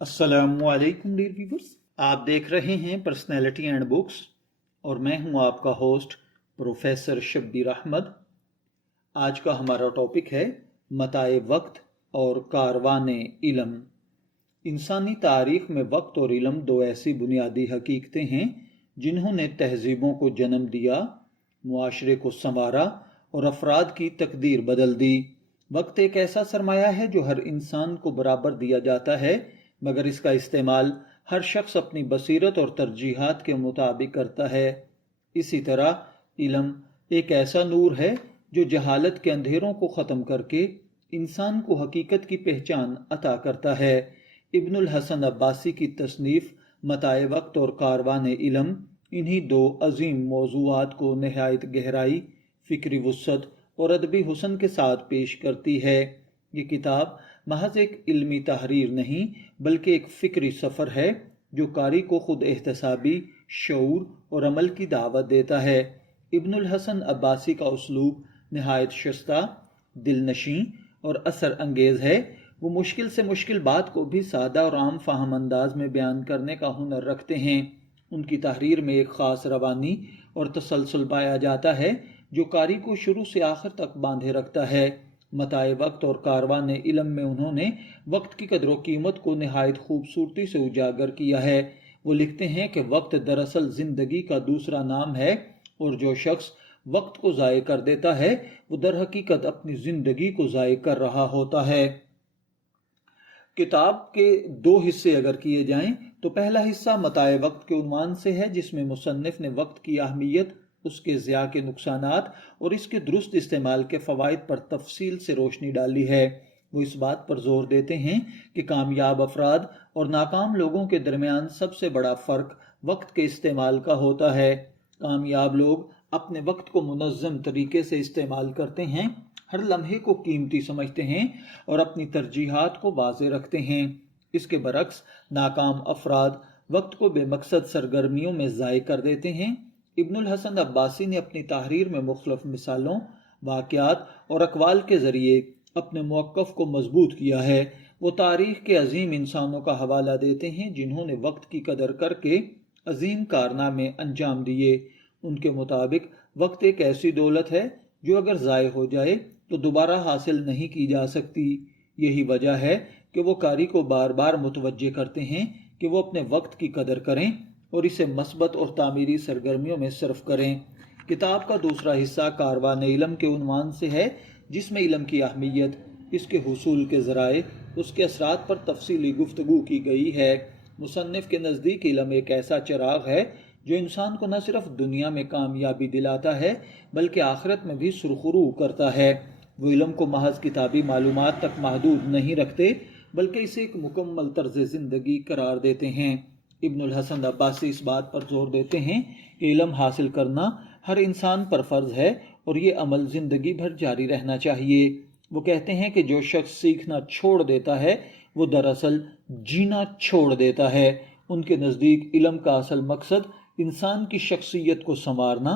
अस्सलाम वालेकुम dear viewers, आप देख रहे हैं पर्सनैलिटी एंड बुक्स और मैं हूं आपका होस्ट प्रोफेसर शब्बीर अहमद। आज का हमारा टॉपिक है मताए वक्त और कारवाने इल्म। इंसानी तारीख में वक्त और इल्म दो ऐसी बुनियादी हकीकतें हैं जिन्होंने तहजीबों को जन्म दिया, मुआशरे को संवारा और अफराद की तकदीर बदल दी। वक्त एक ऐसा सरमाया है जो हर इंसान को बराबर दिया जाता है, मगर इसका इस्तेमाल हर शख्स अपनी बसीरत और तरजीहात के मुताबिक करता है। इसी तरह इल्म एक ऐसा नूर है जो जहालत के अंधेरों को ख़त्म करके इंसान को हकीकत की पहचान अता करता है। इब्नुल हसन अब्बासी की तसनीफ़ मताए वक्त और कारवान इल्म इन्हीं दो अजीम मौज़ूआत को नहायत गहराई, फ़िक्री वुसअत और अदबी हुस्न के साथ पेश करती है। ये किताब महज एक इल्मी तहरीर नहीं बल्कि एक फ़िक्री सफ़र है जो कारी को खुद एहतसाबी, शऊर और अमल की दावत देता है। इब्नुल हसन अब्बासी का उसलूब नहायत शस्ता, दिलनशीं और असर अंगेज़ है। वो मुश्किल से मुश्किल बात को भी सादा और आम फाहम अंदाज में बयान करने का हुनर रखते हैं। उनकी तहरीर में एक ख़ास रवानी और तसलसल पाया जाता है जो कारी को शुरू से आखिर तक बांधे रखता है। मताए वक्त और कारवान इल्म में उन्होंने वक्त की कदर कीमत को नहायत खूबसूरती से उजागर किया है। वो लिखते हैं कि वक्त दरअसल ज़िंदगी का दूसरा नाम है और जो शख्स वक्त को ज़ाय कर देता है वो दर हकीकत अपनी ज़िंदगी को ज़ाय कर रहा होता है। किताब के दो हिस्से अगर किए जाएं तो पहला हिस्सा मताए वक्त के उन्वान से है, जिसमें मुसन्निफ ने वक्त की अहमियत, उसके ज़िया के नुकसानात और इसके दुरुस्त इस्तेमाल के फ़वाइद पर तफसील से रोशनी डाली है। वो इस बात पर जोर देते हैं कि कामयाब अफराद और नाकाम लोगों के दरमियान सबसे बड़ा फ़र्क वक्त के इस्तेमाल का होता है। कामयाब लोग अपने वक्त को मुनज़्ज़म तरीके से इस्तेमाल करते हैं, हर लम्हे को कीमती समझते हैं और अपनी तरजीहात को वाज़े रखते हैं। इसके बरक्स नाकाम अफराद वक्त को बेमकसद सरगर्मियों में ज़ाय कर देते हैं। इब्नुल हसन अब्बासी ने अपनी तहरीर में मुख्तलिफ मिसालों, वाक़यात और अक़वाल के ज़रिए अपने मौक़िफ़ को मजबूत किया है। वो तारीख़ के अजीम इंसानों का हवाला देते हैं जिन्होंने वक्त की कदर करके अजीम कारनामे अंजाम दिए। उनके मुताबिक वक्त एक ऐसी दौलत है जो अगर ज़ाय हो जाए तो दोबारा हासिल नहीं की जा सकती। यही वजह है कि वो कारी को बार बार मुतवज्जे करते हैं कि वो अपने वक्त की कदर करें और इसे मस्बत और तामीरी सरगर्मियों में सर्फ करें। किताब का दूसरा हिस्सा कारवान इल्म के उन्वान से है, जिसमें इल्म की अहमियत, इसके हुसूल के ज़राए, उसके असरात पर तफसीली गुफ्तगू की गई है। मुसन्निफ़ के नज़दीक इल्म एक ऐसा चिराग है जो इंसान को न सिर्फ दुनिया में कामयाबी दिलाता है बल्कि आखिरत में भी सुरखरू करता है। वो इल्म को महज किताबी मालूमात तक महदूद नहीं रखते बल्कि इसे एक मुकम्मल तर्ज ज़िंदगी करार देते हैं। इब्नुल हसन अब्बासी इस बात पर जोर देते हैं कि इल्म हासिल करना हर इंसान पर फ़र्ज है और ये अमल ज़िंदगी भर जारी रहना चाहिए। वो कहते हैं कि जो शख्स सीखना छोड़ देता है वो दरअसल जीना छोड़ देता है। उनके नज़दीक इल्म का असल मकसद इंसान की शख्सियत को संवारना,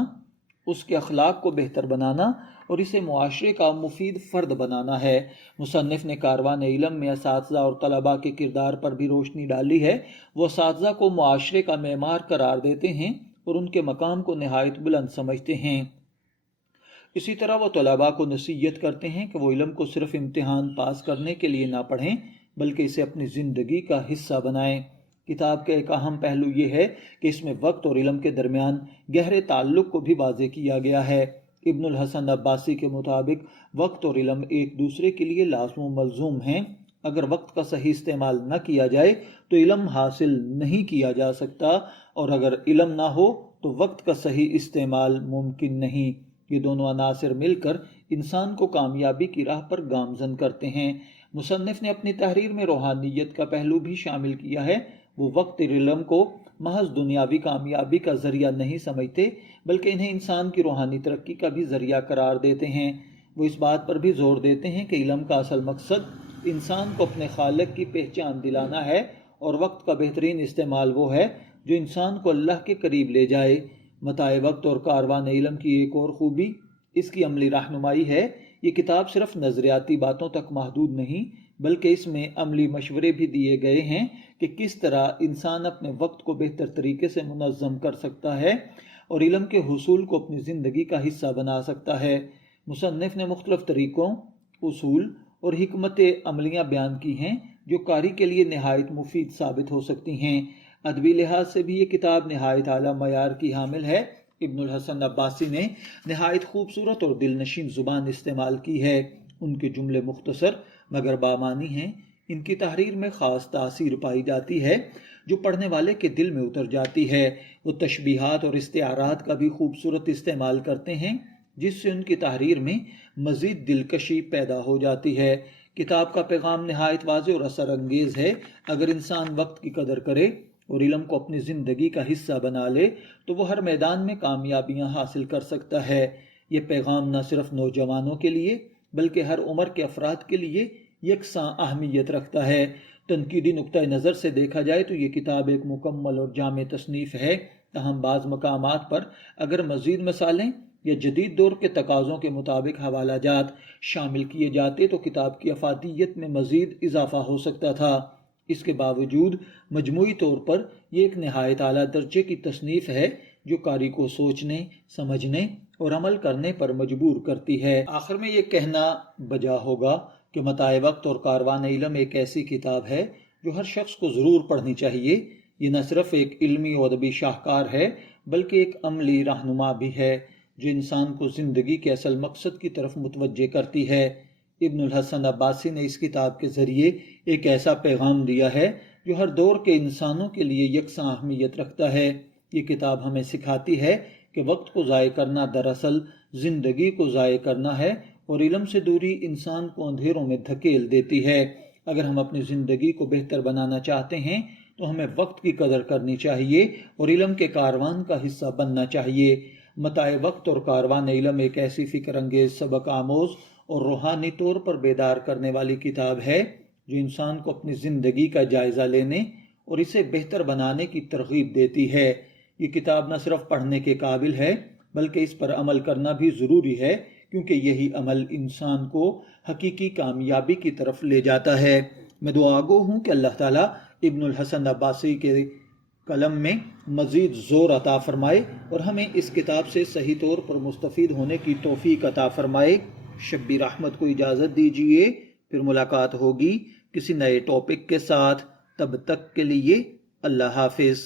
उसके अखलाक को बेहतर बनाना और इसे मुआशरे का मुफीद फ़र्द बनाना है। मुसन्निफ़ ने कारवान इल्म में असातिज़ा और तलबा के किरदार पर भी रोशनी डाली है। वो असातिज़ा को मुआशरे का मेमार करार देते हैं और उनके मकाम को नहायत बुलंद समझते हैं। इसी तरह वो तलबा को नसीहत करते हैं कि वो इल्म को सिर्फ इम्तिहान पास करने के लिए ना पढ़ें बल्कि इसे अपनी ज़िंदगी का हिस्सा बनाएं। किताब का एक अहम पहलू ये है कि इसमें वक्त और इल्म के दरमियान गहरे ताल्लुक़ को भी वाज़े किया गया है। इब्नुल हसन अब्बासी के मुताबिक वक्त और इल्म एक दूसरे के लिए लाज़िम मलज़ूम हैं। अगर वक्त का सही इस्तेमाल न किया जाए तो इल्म हासिल नहीं किया जा सकता और अगर इल्म ना हो तो वक्त का सही इस्तेमाल मुमकिन नहीं। ये दोनों अनासर मिलकर इंसान को कामयाबी की राह पर गामजन करते हैं। मुसन्निफ़ ने अपनी तहरीर में रूहानियत का पहलू भी शामिल किया है। वो वक्त और इल्म को महज दुनियावी कामयाबी का ज़रिया नहीं समझते बल्कि इन्हें इंसान की रूहानी तरक्की का भी ज़रिया करार देते हैं। वो इस बात पर भी जोर देते हैं कि इल्म का असल मकसद इंसान को अपने खालिक की पहचान दिलाना है और वक्त का बेहतरीन इस्तेमाल वो है जो इंसान को अल्लाह के करीब ले जाए। मताए वक्त और कारवान इल्म की एक और खूबी इसकी अमली रहनुमाई है। ये किताब सिर्फ नज़रियाती बातों तक महदूद नहीं بلکہ اس میں عملی مشورے بھی دیے گئے ہیں کہ کس طرح انسان اپنے وقت کو بہتر طریقے سے منظم کر سکتا ہے اور علم کے حصول کو اپنی زندگی کا حصہ بنا سکتا ہے۔ مصنف نے مختلف طریقوں، اصول اور حکمت عملیاں بیان کی ہیں جو قاری کے لیے نہایت مفید ثابت ہو سکتی ہیں۔ ادبی لحاظ سے بھی یہ کتاب نہایت اعلیٰ معیار کی حامل ہے۔ ابن الحسن عباسی نے نہایت خوبصورت اور دل نشین زبان استعمال کی ہے۔ ان کے جملے مختصر مگر بامانی ہیں۔ ان کی تحریر میں خاص تاثیر پائی جاتی ہے جو پڑھنے والے کے دل میں اتر جاتی ہے۔ وہ تشبیہات اور استعارات کا بھی خوبصورت استعمال کرتے ہیں جس سے ان کی تحریر میں مزید دلکشی پیدا ہو جاتی ہے۔ کتاب کا پیغام نہایت واضح اور اثر انگیز ہے۔ اگر انسان وقت کی قدر کرے اور علم کو اپنی زندگی کا حصہ بنا لے تو وہ ہر میدان میں کامیابیاں حاصل کر سکتا ہے۔ یہ پیغام نہ صرف نوجوانوں کے لیے بلکہ ہر عمر کے افراد کے لیے یکساں اہمیت رکھتا ہے۔ تنقیدی نقطہ نظر سے دیکھا جائے تو یہ کتاب ایک مکمل اور جامع تصنیف ہے، تاہم بعض مقامات پر اگر مزید مثالیں یا جدید دور کے تقاضوں کے مطابق حوالہ جات شامل کیے جاتے تو کتاب کی افادیت میں مزید اضافہ ہو سکتا تھا۔ اس کے باوجود مجموعی طور پر یہ ایک نہایت اعلیٰ درجے کی تصنیف ہے جو قاری کو سوچنے، سمجھنے اور عمل کرنے پر مجبور کرتی ہے۔ آخر میں یہ کہنا بجا ہوگا کہ متاع وقت اور کاروان علم ایک ایسی کتاب ہے جو ہر شخص کو ضرور پڑھنی چاہیے۔ یہ نہ صرف ایک علمی و ادبی شاہکار ہے بلکہ ایک عملی رہنما بھی ہے جو انسان کو زندگی کے اصل مقصد کی طرف متوجہ کرتی ہے۔ ابن الحسن عباسی نے اس کتاب کے ذریعے ایک ایسا پیغام دیا ہے جو ہر دور کے انسانوں کے لیے یکساں اہمیت رکھتا ہے۔ یہ کتاب ہمیں سکھاتی ہے کہ وقت کو ضائع کرنا دراصل زندگی کو ضائع کرنا ہے اور علم سے دوری انسان کو اندھیروں میں دھکیل دیتی ہے۔ اگر ہم اپنی زندگی کو بہتر بنانا چاہتے ہیں تو ہمیں وقت کی قدر کرنی چاہیے اور علم کے کاروان کا حصہ بننا چاہیے۔ متاع وقت اور کاروان علم ایک ایسی فکر انگیز، سبق آموز اور روحانی طور پر بیدار کرنے والی کتاب ہے جو انسان کو اپنی زندگی کا جائزہ لینے اور اسے بہتر بنانے کی ترغیب دیتی ہے۔ یہ کتاب نہ صرف پڑھنے کے قابل ہے بلکہ اس پر عمل کرنا بھی ضروری ہے کیونکہ یہی عمل انسان کو حقیقی کامیابی کی طرف لے جاتا ہے۔ میں دعا گو ہوں کہ اللہ تعالیٰ ابن الحسن عباسی کے قلم میں مزید زور عطا فرمائے اور ہمیں اس کتاب سے صحیح طور پر مستفید ہونے کی توفیق عطا فرمائے۔ شبیر احمد کو اجازت دیجیے، پھر ملاقات ہوگی کسی نئے ٹاپک کے ساتھ۔ تب تک کے لیے اللہ حافظ۔